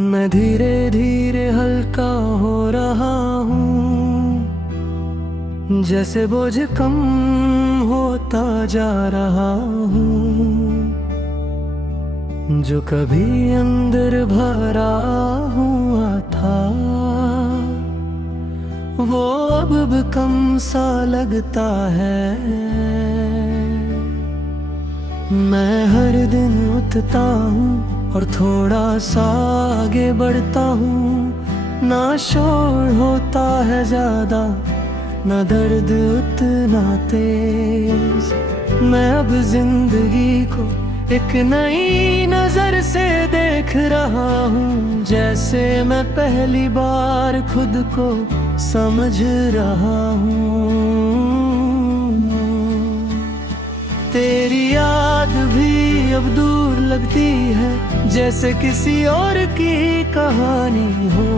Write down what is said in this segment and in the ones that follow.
मैं धीरे धीरे हल्का हो रहा हूँ, जैसे बोझ कम होता जा रहा हूँ। जो कभी अंदर भरा हुआ था वो अब कम सा लगता है। मैं हर दिन उठता हूँ और थोड़ा सा आगे बढ़ता हूँ। ना शोर होता है ज्यादा, ना दर्द उतना तेज। मैं अब जिंदगी को एक नई नजर से देख रहा हूँ, जैसे मैं पहली बार खुद को समझ रहा हूँ। तेरी याद भी अब दूर लगती है, जैसे किसी और की कहानी हो।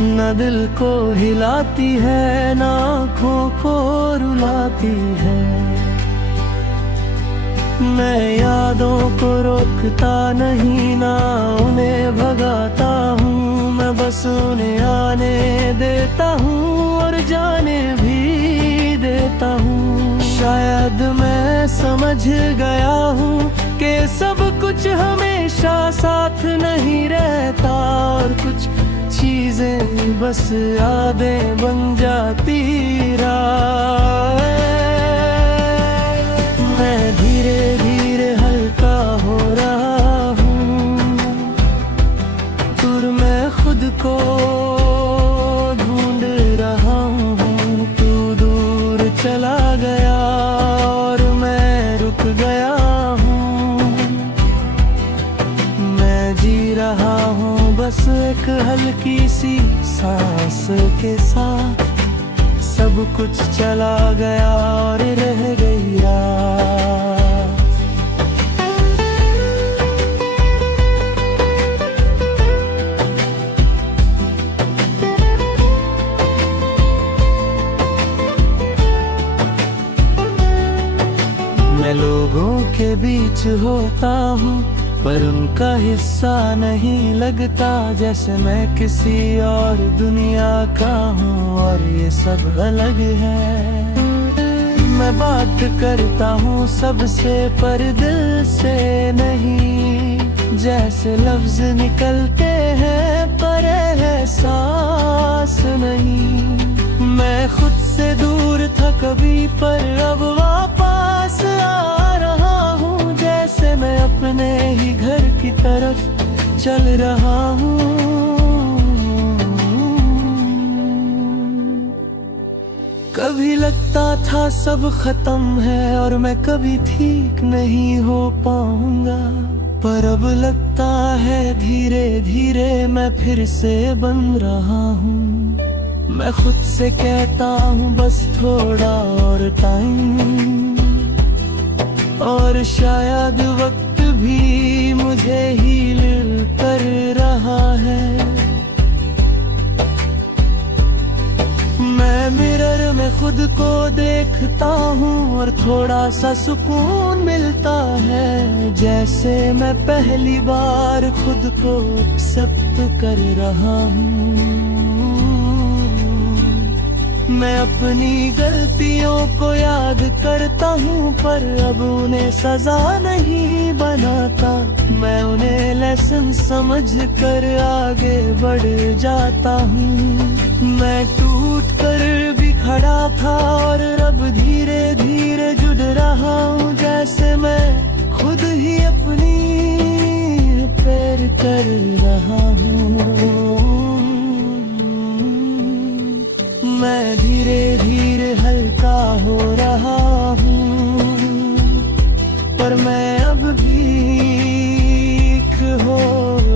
न दिल को हिलाती है, न आँखों को रुलाती है। मैं यादों को रोकता नहीं, ना उन्हें भगाता हूँ। मैं बस उन्हें आने देता हूँ और जाने भी देता हूँ। शायद मैं समझ गया हूँ कि सब कुछ हमेशा साथ नहीं रहता, और कुछ चीजें बस यादें बन जाती रहा। मैं धीरे धीरे हल्का हो रहा हूँ, दूर मैं खुद को ढूंढ रहा हूँ। तू दूर चला गया और मैं रुक गया हूँ। मैं जी रहा हूँ बस एक हल्की सी सांस के साथ। सब कुछ चला गया और रह गई रात। मैं लोगों के बीच होता हूँ, पर उनका हिस्सा नहीं लगता। जैसे मैं किसी और दुनिया का हूँ और ये सब अलग है। मैं बात करता हूँ सबसे पर दिल से नहीं। जैसे लफ्ज निकलते हैं पर एहसास नहीं। मैं खुद से दूर था कभी, पर अब वापस आ रहा हूँ। जैसे मैं अपने ही घर की तरफ चल रहा हूँ। कभी लगता था सब खत्म है और मैं कभी ठीक नहीं हो पाऊंगा, पर अब लगता है धीरे धीरे मैं फिर से बन रहा हूँ। मैं खुद से कहता हूँ बस थोड़ा और टाइम, और शायद वक्त भी मुझे हील कर रहा है। मैं मिरर में खुद को देखता हूँ और थोड़ा सा सुकून मिलता है। जैसे मैं पहली बार खुद को एक्सेप्ट कर रहा हूँ। मैं अपनी गलतियों को याद करता हूँ, पर अब उन्हें सजा नहीं बनाता। मैं उन्हें लेसन समझ कर आगे बढ़ जाता हूँ। मैं टूट कर भी खड़ा था और अब धीरे धीरे जुड़ रहा हूँ। जैसे मैं खुद ही अपनी रिपेयर कर रहा हूँ। मैं धीरे धीरे हल्का हो रहा हूँ, पर मैं अब भीख हो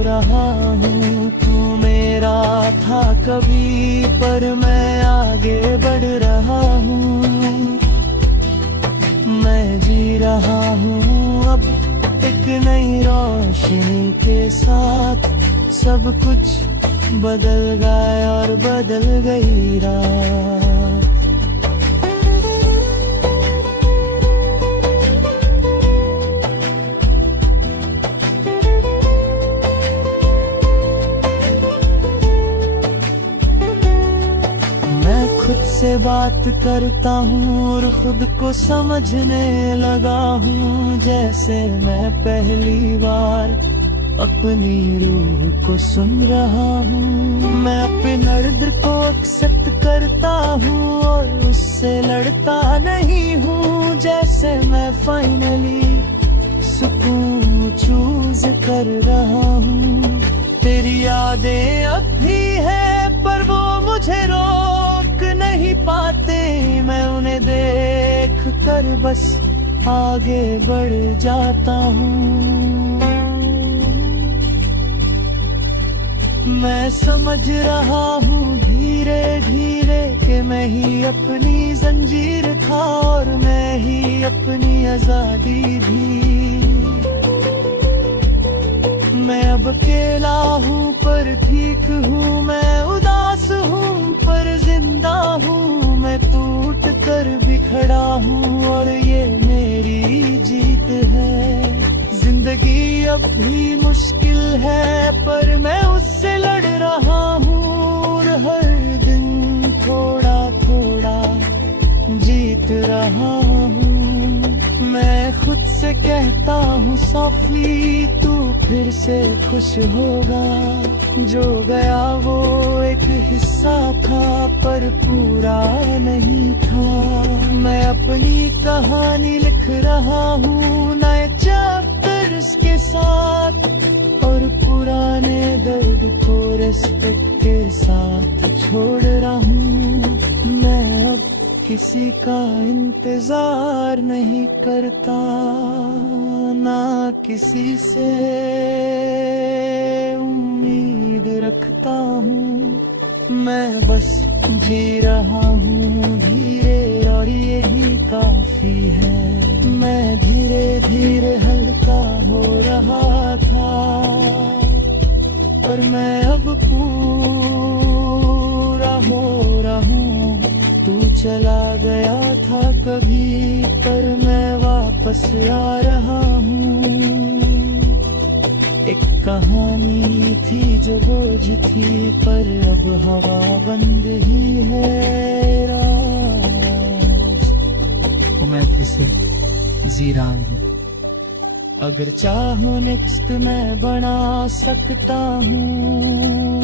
रहा हूँ। तू मेरा था कभी, पर मैं आगे बढ़ रहा हूँ। मैं जी रहा हूँ अब एक नई रोशनी के साथ। सब कुछ बदल गया और बदल गई रात। तुमसे बात करता हूँ और खुद को समझने लगा हूँ, जैसे मैं पहली बार अपनी रूह को सुन रहा हूँ। मैं अपने दर्द को एक्सेप्ट करता हूँ और उससे लड़ता नहीं हूँ, जैसे मैं फाइनली सुकून चूज कर रहा हूँ। तेरी यादें अब भी है पर वो मुझे रोक नहीं पाते, मैं उन्हें देख कर बस आगे बढ़ जाता हूँ। मैं समझ रहा हूँ धीरे धीरे कि मैं ही अपनी जंजीर था और मैं ही अपनी आजादी भी। मैं अब अकेला हूँ पर ठीक हूँ, मैं उदास हूँ पर जिंदा हूँ, मैं टूट कर भी खड़ा हूँ और ये मेरी जीत है। जिंदगी अब भी मुश्किल है पर मैं उससे लड़ रहा हूँ और हर दिन थोड़ा थोड़ा जीत रहा हूँ। मैं खुद से कहता हूँ सॉफ्टली तू फिर से खुश होगा, जो गया वो एक हिस्सा था पर पूरा नहीं था। मैं अपनी कहानी लिख रहा हूँ नए चैप्टर्स के साथ और पुराने दर्द को रिस्पेक्ट के साथ छोड़ रहा हूँ। मैं अब किसी का इंतजार नहीं करता, ना किसी से उम्मीद रखता हूँ। मैं बस जी रहा हूँ धीरे और यही काफी है। मैं धीरे धीरे हल्का हो रहा था और मैं अब पूरा हो रहा हूँ। तू चला गया था कभी पर मैं वापस आ रहा हूँ। एक कहानी थी जो बोझ थी पर अब हवा बंद ही है राज। मैं फिर से जी रहा हूँ। अगर चाहो नेक्स्ट मैं बना सकता हूँ।